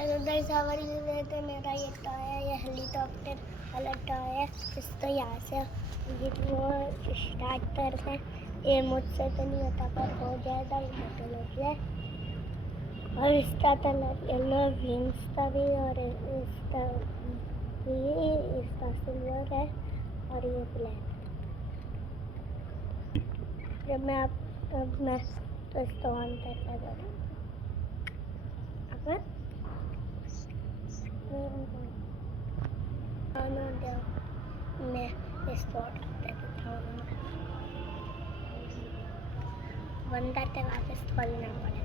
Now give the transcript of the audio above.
उधर सवारी तो मेरा ये टॉय है, ये हेलीकॉप्टर वाला टॉय है। इसको यहाँ से ये वो स्टार्ट करते हैं। ये मुझसे तो नहीं होता पर हो जाएगा, ये तो लग जाए। और इसका कलर येलो विंग्स का भी, और इसका सिल्वर है और ये ब्लैक। जब मैं अब मैं तो इसको ऑन करके बताऊँ। अब मैं इसको करके दिखाऊंगा। बंदा तो वापस खोलना पड़ेगा।